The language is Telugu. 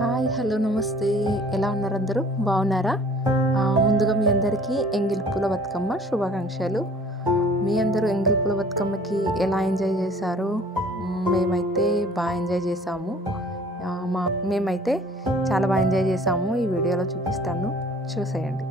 హాయ్ హలో నమస్తే. ఎలా ఉన్నారు అందరూ? బాగున్నారా? ముందుగా మీ అందరికీ ఎంగిల్ పూల బతుకమ్మ శుభాకాంక్షలు. మీ అందరూ ఎంగిల్ పూల బతుకమ్మకి ఎలా ఎంజాయ్ చేశారు? మేమైతే బాగా ఎంజాయ్ చేసాము. మేమైతే చాలా బాగా ఎంజాయ్ చేసాము. ఈ వీడియోలో చూపిస్తాను, చూసేయండి.